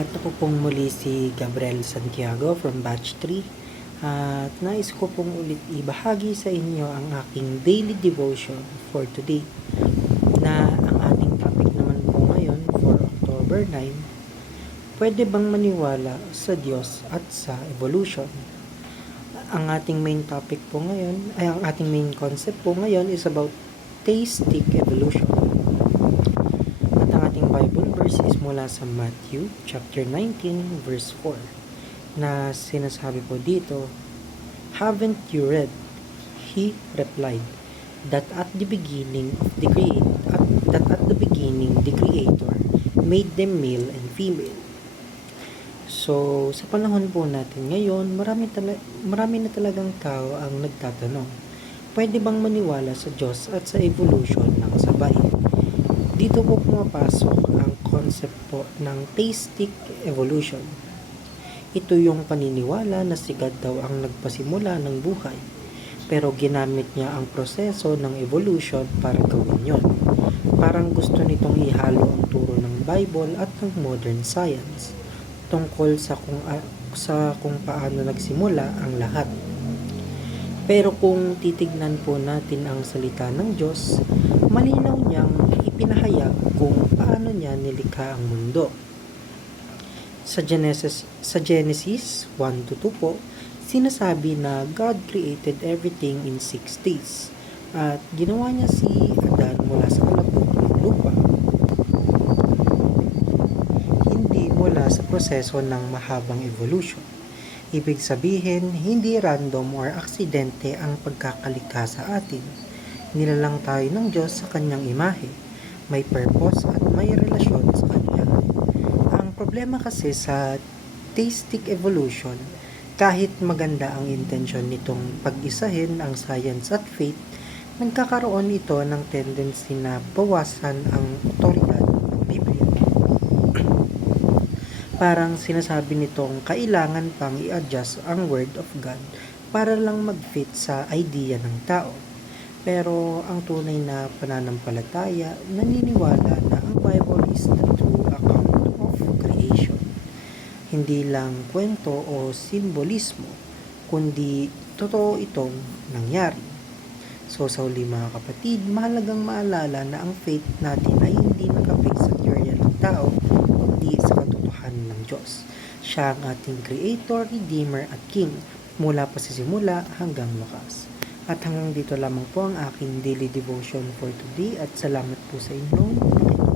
At ako pong muli si Gabriel Santiago from Batch 3 at nais ko pong ulit ibahagi sa inyo ang aking daily devotion for today na ang ating topic naman po ngayon for October 9, pwede bang maniwala sa Diyos at sa evolution? Ang ating main topic po ngayon, ang ating main concept po ngayon is about theistic evolution. At ang ating Bible verse is mula sa Matthew chapter 19 verse 4 na sinasabi po dito, "Haven't you read?" He replied, "that at the beginning the Creator made them male and female." So, sa panahon po natin ngayon, marami na talagang tao ang nagtatanong, pwede bang maniwala sa Diyos at sa evolution ng sabay? Dito po pumapasok ang concept po ng theistic evolution. Ito yung paniniwala na si God daw ang nagpasimula ng buhay, pero ginamit niya ang proseso ng evolution para gawin yon. Parang gusto nitong ihalo ang turo ng Bible at ng modern science tungkol sa kung paano nagsimula ang lahat. Pero kung titignan po natin ang salita ng Diyos, malinaw niyang ipinahayag kung paano niya nilikha ang mundo. Sa Genesis 1-2 po, sinasabi na God created everything in 6 days at ginawa niya si Adan mula sa kalabog ng lupa. Hindi mula sa proseso ng mahabang evolution. Ibig sabihin, hindi random or aksidente ang pagkakalikha sa atin. Nilalang tayo ng Diyos sa kanyang imahe. May purpose at may relasyon sa kanya. Ang problema kasi sa theistic evolution, kahit maganda ang intensyon nitong pag-isahin ang science at faith, nagkakaroon ito ng tendency na bawasan ang otoridad ng Biblia. Parang sinasabi nitong kailangan pang i-adjust ang Word of God para lang mag-fit sa idea ng tao. Pero ang tunay na pananampalataya naniniwala na ang Bible is the true account of creation. Hindi lang kwento o simbolismo, kundi totoo itong nangyari. So sa huli mga kapatid, mahalagang maalala na ang faith natin ay hindi nakabase sa teorya ng tao, kundi sa katotohanan ng Diyos. Siya ang ating Creator, Redeemer at King, mula pa sa simula hanggang wakas. At hanggang dito lamang po ang aking daily devotion for today at salamat po sa inyong pakikinig.